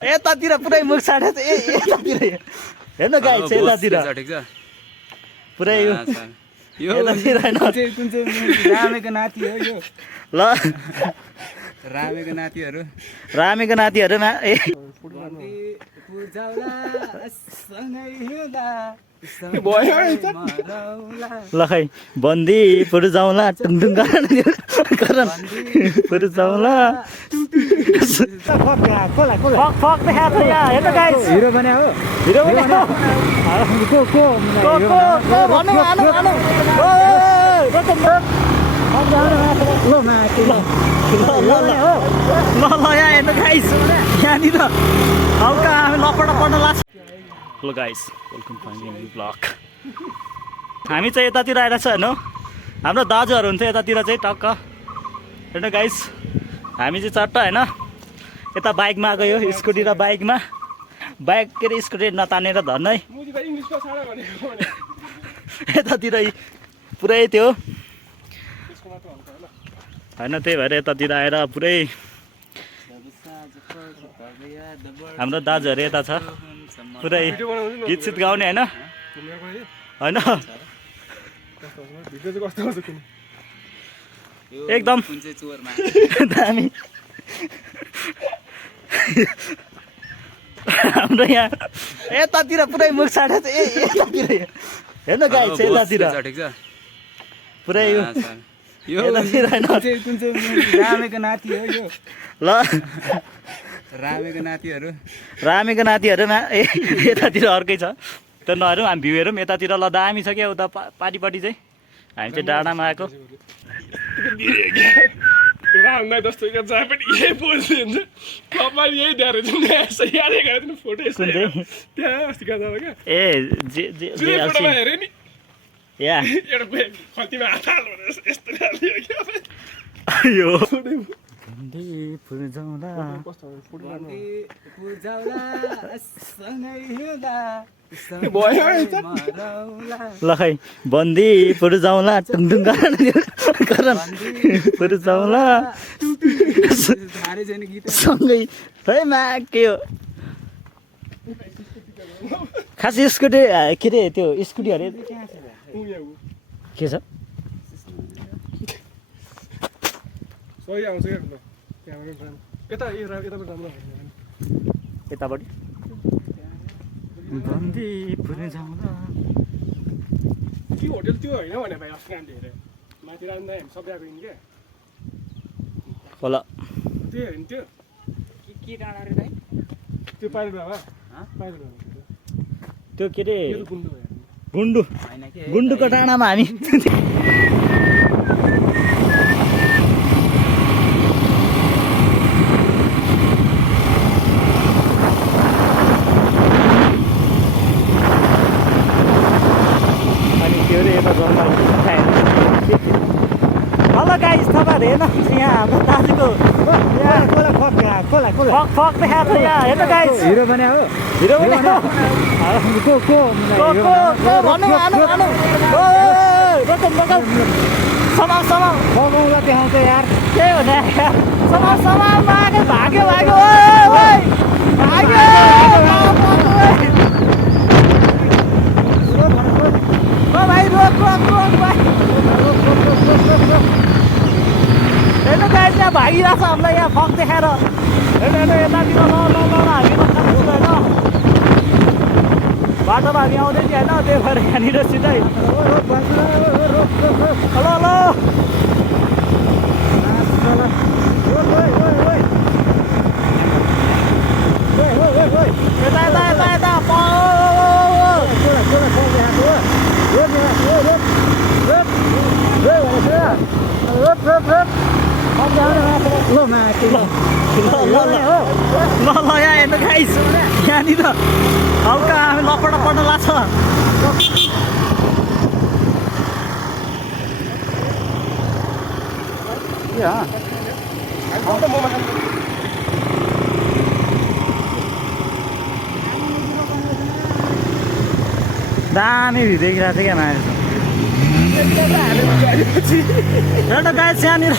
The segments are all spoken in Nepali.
यतातिर पुरै मुख छाडे छ यतातिर हेर्न गाइस यतातिर पुरै यो यतातिर हैन कुन चाहिँ रामेको नाति हो यो ल रामेको नातिहरू रामेको नातिहरुमा ल खै बन्दी पुरु जाउँला टुङटुङ गर्न पुरु जाउँला फक फक देखाएको छ यहाँ हेर्नु गाइस हिरो बने हो हिरो पनि को भन्नु आनु आनु ओइ रतन ल माथि ल यहाँ हेर्नु गाइस यहाँनिर हल्का हामी लपड पर्न लाग्छ ल guys welcome to my blog हामी चाहिँ यतातिर आइरहेको छ हेर्नु हाम्रो दाजुहरू हुन्थ्यो यतातिर चाहिँ टक्क हेर्नु गाइस हामी चाहिँ चट्ट होइन यता बाइकमा गयो स्कुटी र बाइकमा बाइक के अरे स्कुटी नतानेर धर्नै यतातिर पुरै त्यो होइन त्यही भएर यतातिर आएर पुरै हाम्रो दाजुहरू यता छ पुरै गीत सित गाउने होइन एकदम दामी हाम्रो यहाँ यतातिर पुरै मुख छाडे छ यतातिर हेर्नु गाइस यतातिर पुरै यो यतातिर हैन कुन चाहिँ रामेको नाति हो यो ल रामेको नातिहरू रामेको नातिहरुमा यतातिर अर्कै छ त्यो नहेरौँ हामी भ्यू हेरौँ यतातिर ल दामी छ क्या उता पार्टीपट्टि चाहिँ हामी चाहिँ डाँडामा आएको रामलाई जस्तो जहाँ पनि यही बोल्छ कपाल यही दिएर फोटो त्यहाँ अस्ति जाँदा क्या ए जे जे जे फोटोमा हेरेँ नि या एउटा खल्तीमा हात हाल्नु यस्तो यो ल खै बन्दी पुरु जाउँला टुङटुङ गर्न पुरु जाउँला सँगै है मा के हो खास स्कुटी के अरे त्यो स्कुटी अरे के छ सही आउँछ क्या यता यतापट्टि बन्दी पुरै जाउँला त्यो होटेल त्यो होइन भने भाइ अस्ति हामीले हेरेँ माथि रान्दा हामी सबै आएको क्या होला त्यो होइन त्यो के डाँडा रे दाइ त्यो पाइलट बाबा पाइलट बाबा त्यो के अरे त्यो गुन्डो भयो गुन्डु होइन के गुन्डुको डाँडामा हामी हेलो गाइस तपाईँहरू हेर्नु यहाँ हाम्रो दाजुको फक फक देखाएको छ यहाँ हेर्नु गाइस हिरो बने हो हिरो पनि को भन्नु आनु आनु ओइ रतन बगल समाउ समाउ बगाउला देखाउँछ यार के हो नि समाउ समाउ भाग्यो भाग्यो भाग्यो ओइ भाग्यो ओ भाइ रोक रोक रोक भाइ हेर्नु गाइस यहाँ भागिरहेको छ हामीलाई यहाँ फक देखाएर हेर्नु हेर्नु यतातिर ल हामी मात्र होइन बाटोमा हामी आउँदै थियो होइन त्यही भएर यहाँनिर सिधै हेलो हेलो यता यता यता यता ल माथि ल यहाँ हेर्नु गाइस यहाँनिर हल्का हामी लपड पर्न लाग्छ दामी भिडियो देखिरहेको थियो क्या मान्छे एउटा गाई यहाँनिर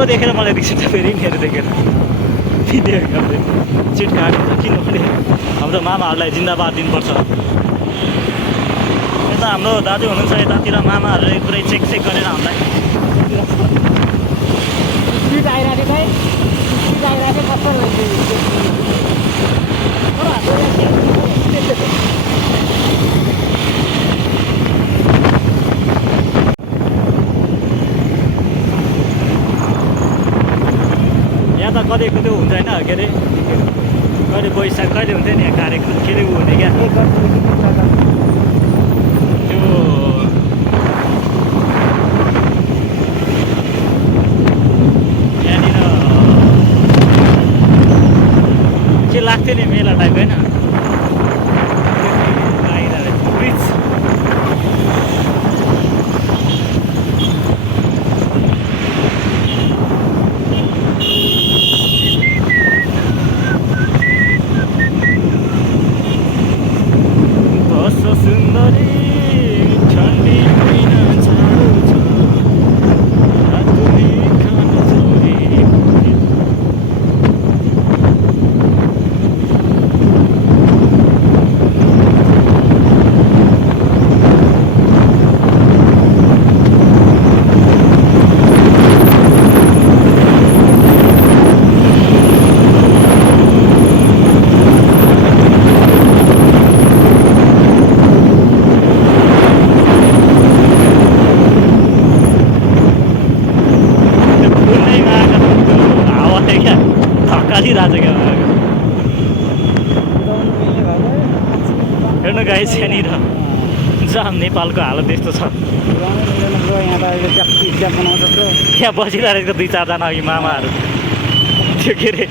मेरो देखेर मलाई रिस उठ्छ फेरि मेरो देखेर भिडियो चिट काट्छ किनभने हाम्रो मामाहरूलाई जिन्दाबाद दिनुपर्छ। यता हाम्रो दाजु हुनुहुन्छ यतातिर मामाहरूले पुरै चेक गरेर हामीलाई स्पिड आइरहेको भाइ स्पिड आइरहेको कस्तो यहाँ त कतिको त्यो हुन्छ होइन के अरे कहिले बैशाख कहिले हुन्थ्यो नि यहाँ कार्यक्रम के अरे ऊ हुने क्या त्यो यहाँनिर के लाग्थ्यो नि मेला टाइप होइन ब्रिज कस्तो सुन्दरी ठन्डी महिना जाडो छ रातुली खान छोरी हेर्नु गाइस यहाँनिर जाम नेपालको हालत यस्तो छ। यहाँ त अहिले ट्याप बनाउँछ यहाँ बसिरहेको 2-4 जना अघि मामाहरू त्यो के अरे